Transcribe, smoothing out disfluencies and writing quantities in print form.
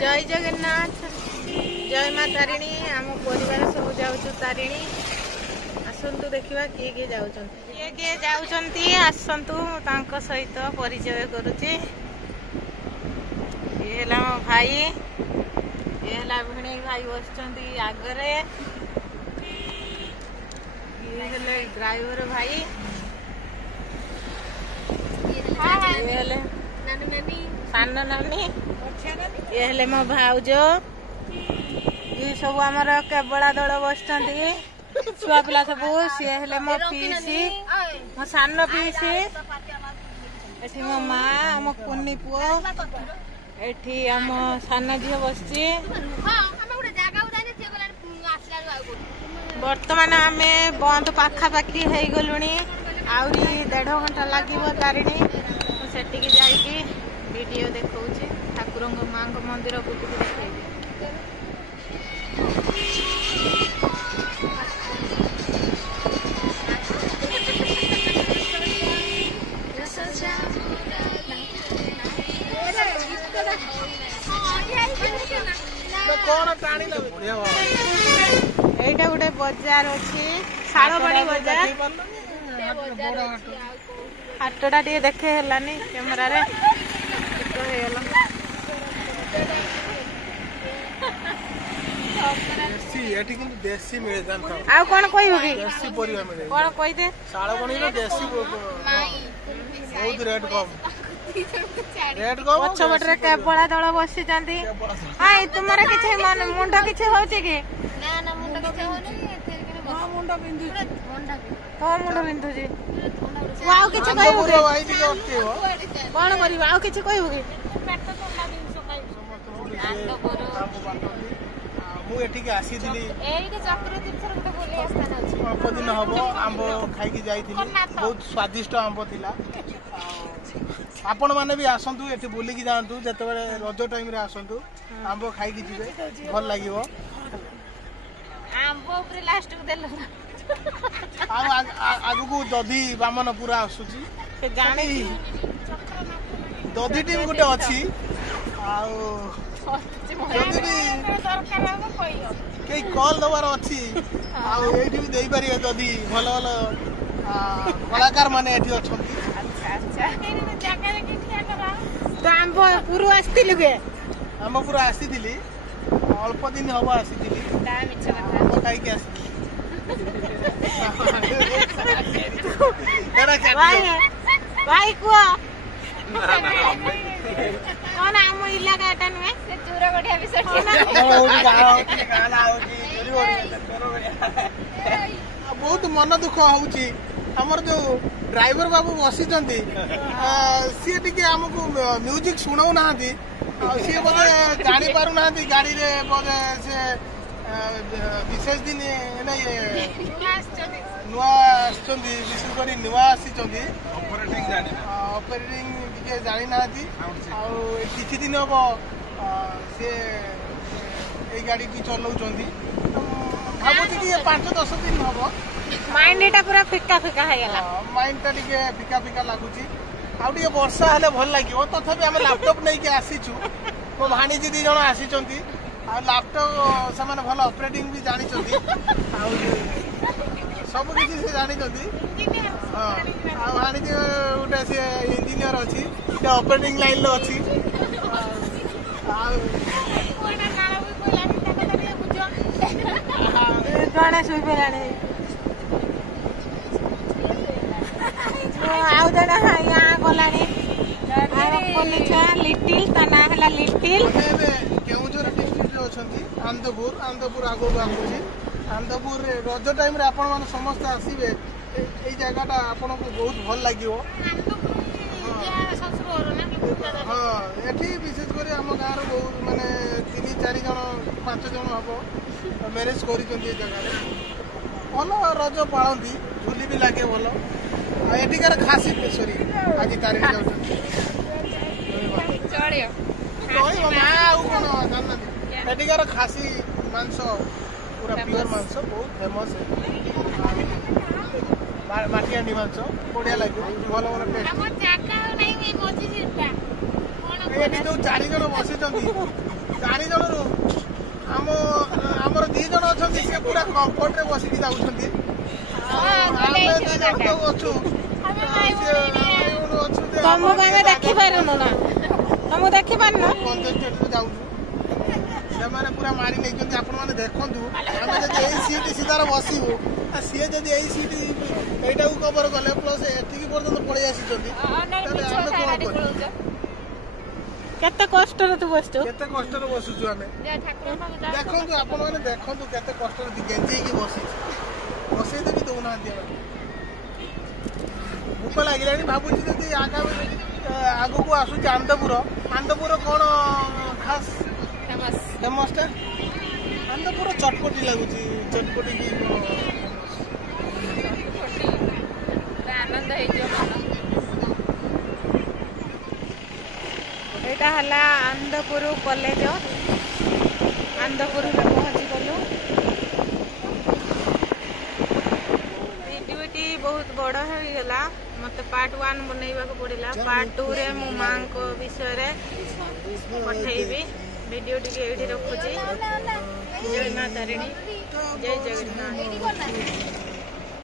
जय जगन्नाथ जय माँ तारिणी आम परिवार सब जाऊँ तारिणी आसतु देखा किए किए जाऊँगी आसतु सहित परिचय करुचे ये है मो भाई ये है भिणी भाई बस आगरे ये है ड्राइवर भाई ये सान नानी ये है मो भाउज ये सब आमर केबला दल बस छुआ पिला सब सी है मो पीसी मो सान पीसी एठी मो माँ मो कुन्नी पुओ एठी आम सान झील बस बर्तमान आम बंद पाखापाखि हो गलुणी आहरी 1.5 घंटा लगे तारिणी सेठी जाइकी वीडियो देखा ठाकुर माँ मंदिर बुटी देखे এইটা গোটে বজার ଅଛି শালবাড়ি বজার হাটটা টিকে দেখে হেলানি ক্যামেরারে ହେଇଗଲା देसी एठी किंतु देसी मिले जान था आ कोन कहबो की देसी परिवा मिले कोन कहि दे शालबणी रो देसी बहुत रेट कम अच्छा बटरे केबला दळ बसी जांती हाय तुम्हारे किछे मन मुंडा किछे होचे के ना ना मुंडा किछे होनी हां मुंडा बिंदु हां मुंडा बिंदु जी वाओ किछे कहबो के भाई भी ओके हो कोन करिवा आ किछे कहबो के पेट तो थंडा दिन सकाई आंडो करो मु एठी के आसी दिली एठी चक्र तीर्थर गोटे बोले स्थान अछि अल्प दिन हबो आंबो खाई के जाईथिली बहुत स्वादिष्ट आंबो थिला आपण माने भी आसंतु एठी बोली की जानतु जते बेले रज टाइम रे आसंतु आंबो खाई की जिवे भल लागिवो आंबो ऊपर लास्ट को देलो आगु को दधी बामन पूरा आसुची से जाने दधी टीम गुटे अछि आउ कई कॉल दबार अच्छी आठी भी दे पारे ददी भल भल कलाकार माने एठी अछंती तो आम पूरा आस्तिलु के आम पूरा आसीथिली अल्प दिन हबो आसीथिली खाई के आसी भाई को कौन आम इलाका एटा नुए से चूरा गठिया भी सठी बहुत मन दुख होउची हमर जो ड्राइवर बाबू बसी चंती सी टिके हमको म्यूजिक सुनाउ नाहंती सी बोले जानी पारु नाहंती गाड़ी रे बोले से विशेष दिन नहीं नुआ आछंती विशेष करी नुआ आसी चंती ऑपरेटिंग टिके जानी नाहंती आ किछि दिन हबो से ए गाड़ी की चलाउचंती भाबुची कि 5-10 दिन हबो माइंड एटा पूरा फिका फिका हे गेला माइंड ता टिके फिका फिका लागुची आ टिके वर्षा हले भल लागियो तथापि हम लैपटॉप नै के आसीछु मो भाणी जी 2 जण आसीचंती आ लैपटॉप समान भल ऑपरेटिंग भी जानी चंती आ सब किछि से जानी चंती हां आ भाणी जी उटा से इंजीनियर अछि से ऑपरेटिंग लाइन लो अछि गाना सुई पेलानी आउ जणा यहाँ गलानी लिटिल ता ना हला लिटिल केउझर डिस्ट्रिक्ट रे अछंती आनंदपुर आगो आछी आनंदपुर रज टाइम रे आपण माने समस्त आसीबे ए जगहटा आपण को बहुत भल लागिवो हाँ एठी विशेष कर आम गाँव बहुत माने 3-4 जन 5 जन हम मैरेज कर जगह भल रज पालती झुली भी लगे भल एठिकार खासी सॉरी आज तारीख एठिकार खासी मांस पूरा प्योर मांस बहुत फेमस है माटियानी मांस बढ़िया लगे भल भल टेस्ट जो 4 जन बसी पूरा कंफर्ट रे बसिक जाउछंती आमे अछु तुमको हमें देखी पारनु ना तुमको देखी पारनु कंजेस्टेड रे जाउछु से माने पूरा मारी नै जंती आपण माने देखंतु आमे जदि एई सीट सीधार बसिबो आ सिए जदि एई सीट एटा को कवर करले प्लस एठी पर्यंत पळै आसी जंती केते कष्ट रे तू बसतो केते कष्ट रे बसुछु आमे देखंतु आपण माने देखंतु केते कष्ट रे गेंजी की बसी बसई देबी दउना दिया भूख लागिलानी भाबुची जदि आगो को आसु आनंदपुर कोन खास फेमस टा आनंदपुर चटपटी लागुची चटपटी की आनंद हे जो एटा हला आनंदपुर कॉलेज आनंदपुर रे पहुंची गलु वीडियोटी बहुत बड़ हो गला मते पार्ट 1 बनैबा को पड़िला पार्ट 2 रे मो मां को विषय रे पठेबी वीडियो टिके एठी रखुची जय मां तारिणी जय जगन्नाथ।